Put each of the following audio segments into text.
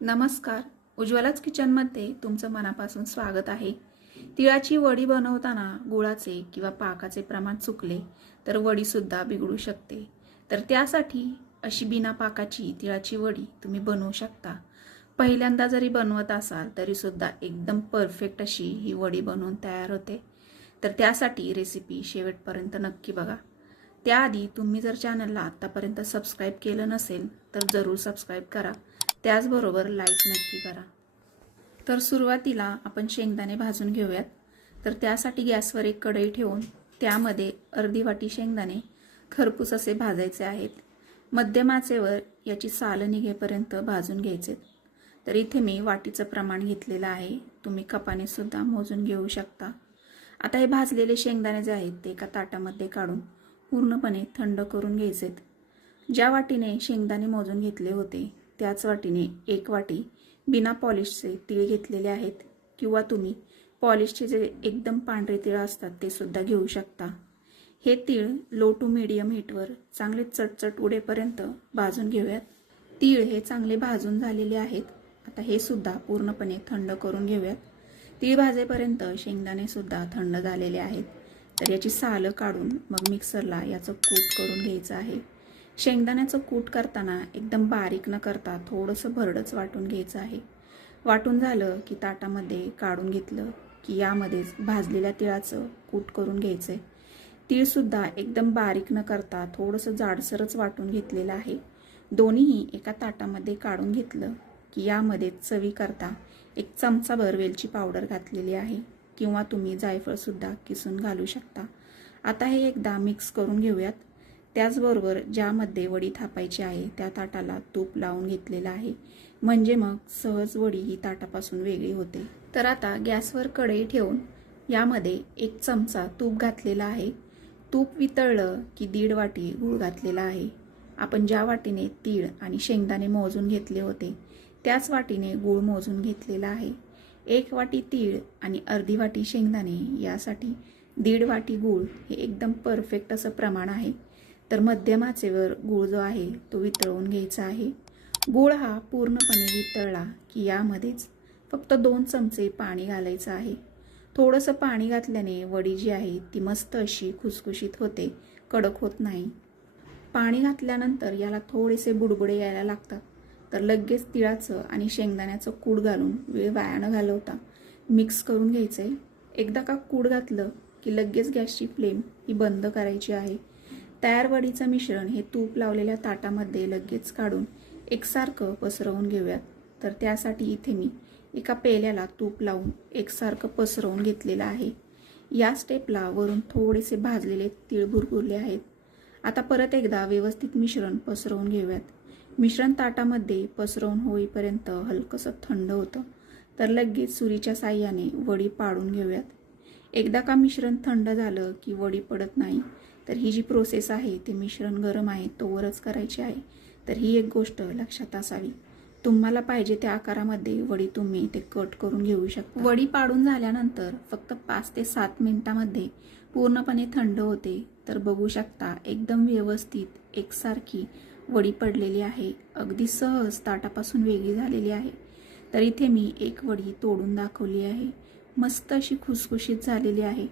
नमस्कार. उज्ज्वलाच किचनमध्ये तुमचं मनापासून स्वागत आहे. तिळाची वडी बनवताना गुळाचे किंवा पाकाचे प्रमाण चुकले तर वडीसुद्धा बिघडू शकते. तर त्यासाठी अशी बिना पाकाची तिळाची वडी तुम्ही बनवू शकता. पहिल्यांदा जरी बनवत असाल तरीसुद्धा एकदम परफेक्ट अशी ही वडी बनवून तयार होते. तर त्यासाठी रेसिपी शेवटपर्यंत नक्की बघा. त्याआधी तुम्ही जर चॅनलला आत्तापर्यंत सबस्क्राईब केलं नसेल तर जरूर सबस्क्राईब करा. त्याचबरोबर लाईक नक्की करा. तर सुरुवातीला आपण शेंगदाणे भाजून घेऊयात. तर त्यासाठी गॅसवर एक कढई ठेवून त्यामध्ये अर्धी वाटी शेंगदाणे खरपूस असे भाजायचे आहेत. मध्यम आचेवर याची साल निघेपर्यंत भाजून घ्यायचे. तर इथे मी वाटीचं प्रमाण घेतलेलं आहे. तुम्ही कपाने सुद्धा मोजून घेऊ शकता. आता हे भाजलेले शेंगदाणे जे आहेत ते एका ताटामध्ये काढून पूर्णपणे थंड करून घ्यायचे. ज्या वाटीने शेंगदाणे मोजून घेतले होते त्याच वाटीने एक वाटी बिना पॉलिशचे तीळ घेतलेले आहेत, किंवा तुम्ही पॉलिशचे जे एकदम पांढरे तीळ असतात ते सुद्धा घेऊ शकता. हे तीळ लो टू मीडियम हीटवर चांगले चटचट उडेपर्यंत भाजून घेऊयात. तीळ हे चांगले भाजून झालेले आहेत. आता हे सुद्धा पूर्णपणे थंड करून घेऊयात. तीळ भाजेपर्यंत शेंगदाणे सुद्धा थंड झालेले आहेत. तर याची सालं काढून मग मिक्सरला याचं कूट करून घ्यायचं आहे. शेंगदाण्याचं कूट करताना एकदम बारीक न करता थोडंसं भरडच वाटून घ्यायचं आहे. वाटून झालं की ताटामध्ये काढून घेतलं की यामध्येच भाजलेल्या तिळाचं कूट करून घ्यायचं आहे. तीळसुद्धा एकदम बारीक न करता थोडंसं जाडसरच वाटून घेतलेलं आहे. दोन्हीही एका ताटामध्ये काढून घेतलं की यामध्ये चवी करता एक चमचाभर वेलची पावडर घातलेली आहे, किंवा तुम्ही जायफळसुद्धा किसून घालू शकता. आता हे एकदा मिक्स करून घेऊयात. त्याचबरोबर ज्यामध्ये वडी थापायची आहे त्या ताटाला तूप लावून घेतलेलं आहे, म्हणजे मग सहज वडी ही ताटापासून वेगळी होते. तर आता गॅसवर कढई ठेवून यामध्ये एक चमचा तूप घातलेला आहे. तूप वितळलं की 1.5 वाटी गूळ घातलेला आहे. आपण ज्या वाटीने तीळ आणि शेंगदाणे मोजून घेतले होते त्याच वाटीने गूळ मोजून घेतलेला आहे. 1 वाटी तीळ आणि अर्धी वाटी शेंगदाणे यासाठी 1.5 वाटी गूळ हे एकदम परफेक्ट असं प्रमाण आहे. तर मध्यम आचेवर गूळ जो आहे तो वितळवून घ्यायचा आहे. गूळ हा पूर्णपणे वितळला की यामध्येच फक्त 2 चमचे पाणी घालायचं आहे. थोडंसं पाणी घातल्याने वडी जी आहे ती मस्त अशी खुसखुशीत होते, कडक होत नाही. पाणी घातल्यानंतर याला थोडेसे बुडबुडे यायला लागतात. तर लगेच तिळाचं आणि शेंगदाण्याचं कूट घालून वेळ वाया न घालवता मिक्स करून घ्यायचं आहे. एकदा का कूट घातलं की लगेच गॅसची फ्लेम ही बंद करायची आहे. तयार वडीचं मिश्रण हे तूप लावलेल्या ताटामध्ये लगेच काढून एकसारखं पसरवून घेऊयात. तर त्यासाठी इथे मी एका पेल्याला तूप लावून एकसारखं पसरवून घेतलेलं आहे. या स्टेपला वरून थोडेसे भाजलेले तीळ भुरभुरले आहेत. आता परत एकदा व्यवस्थित मिश्रण पसरवून घेऊयात. मिश्रण ताटामध्ये पसरवून होईपर्यंत हलकंसं थंड होतं. तर लगेच सुरीच्या साह्याने वडी पाडून घेऊयात. एकदा का मिश्रण थंड झालं की वडी पडत नाही. तर ही जी प्रोसेस आहे ते मिश्रण गरम आहे तोवरच करायची आहे. तर ही एक गोष्ट लक्षात असावी. तुम्हाला पाहिजे त्या आकारामध्ये वडी तुम्ही ते कट करून घेऊ शकता. वडी पाडून झाल्यानंतर फक्त 5 ते 7 मिनिटांमध्ये पूर्णपणे थंड होते. तर बघू शकता एकदम व्यवस्थित एकसारखी वडी पडलेली आहे. अगदी सहज ताटापासून वेगळी झालेली आहे. तर इथे मी एक वडी तोडून दाखवली आहे. मस्त अशी खुसखुशीत झालेली आहे.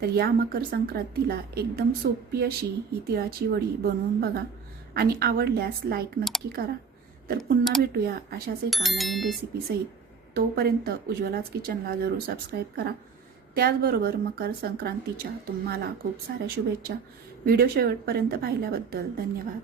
तर या मकर संक्रांतीला एकदम सोपी अशी ही तिळाची वडी बनवून बघा आणि आवडल्यास लाईक नक्की करा. तर पुन्हा भेटूया अशाच एका नवीन रेसिपीसहित. तोपर्यंत उज्ज्वलाच किचनला जरूर सबस्क्राईब करा. त्याचबरोबर मकर संक्रांतीच्या तुम्हाला खूप साऱ्या शुभेच्छा. व्हिडिओ शेवटपर्यंत पाहिल्याबद्दल धन्यवाद.